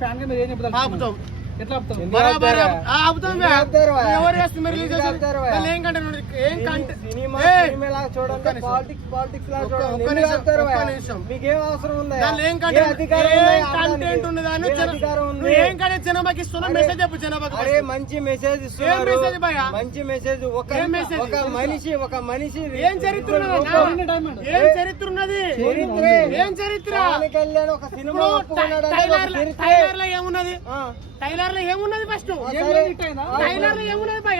ఫ్యాన్గా మీరు ఏం చెప్తారు? ఆపుతాం. ఎట్లా ఆపుతాం? భయ్యా? ఎవరు చేస్తుంది మరి రిలీజ్? ఏం కంటెంట్ ఏం కంటెంట్ సినిమా చూడండి. పాలిటిక్స్ పాలిటిక్స్ లాగా చూడండి. ఒక్క నిమిషం, అవసరం ఉందా? ఏం కంటెంట్ ఏం ఉందా కంటెంట్ ఏ జన- అధికారం ఉంది? ఏం కంటెంట్ జనాభాకి ఇస్తున్నా మెసేజ్ చెప్పు జనాభాకి అరే. మంచి మెసేజ్ ఇస్తున్నారు. మెసేజ్ భయ్యా? మంచి మెసేజ్ ఒక మెసేజ్? ఒక మనిషి ఒక మనిషి ఏం చరిత్ర? ఏం చరిత్ర ఉన్నది. చరిత్రే. ఏం చరిత్ర? కళ్యాణ్ ఒక సినిమా టైలర్లో ఏమున్నది? ఆ, టైలర్లో ఏమున్నది ఫస్ట్? టైలర్లో ఏమున్నది భయ్యా?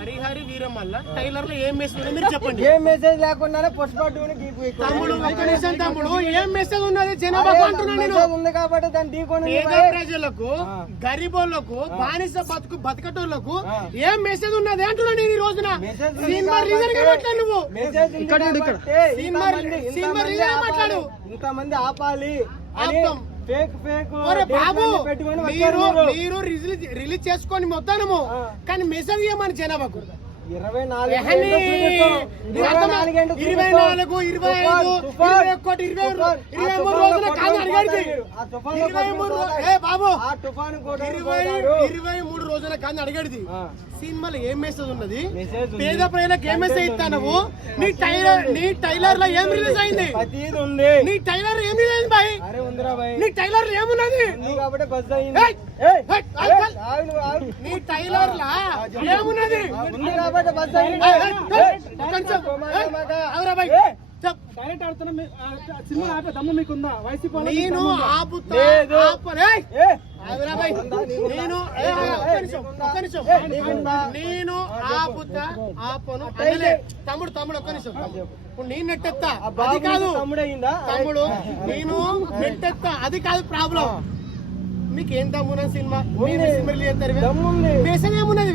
హరిహరి వీరమల్ల టైలర్లో ఏం మెసేజ్ ఉంది మీరు చెప్పండి ఏ మెసేజ్ లేకుండానే పుష్ప టూని గీపు ఎక్కువ. తమ్ముడు ఒక్క నిమిషం తమ్ముడు ఏం మెసేజ్ ఉన్నది అరే, జనాభా అంటున్నా నేను మెసేజ్ ఉంది కాబట్టి దాన్ని ఢీకొని పేద ప్రజలకు. గరీబోళ్ళకు బానిస బతుకు బతకటోళ్ళకు. ఏం మెసేజ్ ఉన్నది అంటున్నా నేను ఈ రోజున సినిమా రీజన్గా మాట్లాడు నువ్వు ఇక్కడ సినిమా ఇంతమంది- సినిమా రీజన్ ఆపాలి. మాట్లాడు. ఇంతమంది ఆపాలి అని. ఫేక్ ఫేక్ పెట్టుకొని మీరు మీరు. చేసుకొని మొత్తానము. కానీ మెసేజ్ ఇవ్వమని జనాభాకు ఇరవై నాలుగు. నువ్వు ఇరవై? నాలుగు ఇరవై ఇరవై తుఫాన్, ఐదు, తుఫాన్, ఇరవై ఒకటి, ఇరవై తుఫాన్. ఇరవై ఆ మూడు తుఫాన్లో రోజుల కాదు ఇరవై మూడు. ఏ బాబు ఇరవై. ఇరవై రోజుల కాదు అడిగాడిది ఆ, సినిమాలో ఏం మెసేజ్ ఉన్నది. పేద ప్రజలకు ఏం మెసేజ్ ఉంది. నీ టైలర్ నీ టైలర్లో ఏం రిలీజ్ అయింది నీ టైలర్ ఏం రిలీజ్ బాయ్. అరే ఉందిరా భయ్ నీ టైలర్ ఏమున్నది. నీ టైలర్ లా ఏమున్నది. డైరెక్ట్ ఆడుతున్నా సినిమా ఆపే దమ్ము మీకుందా? వైసీపీ నేను? ఆపుతా బాయ్. నేను? నేను. ఆపుతా అట్లయితే. అనలే. తమ్ముడు తమ్ముడు ఒక్క నిమిషం. ఇప్పుడు నేను నెట్టెత్తా. అది కాదు. తమ్ముడు అయిందా తమ్ముడు నేను నెట్టెత్తా. అది కాదు ప్రాబ్లం. మీకు ఏం తమ్మున సినిమా మీరు. సినిమా చేస్తారు దమ్ముంది. మెసేజ్ ఏమున్నది?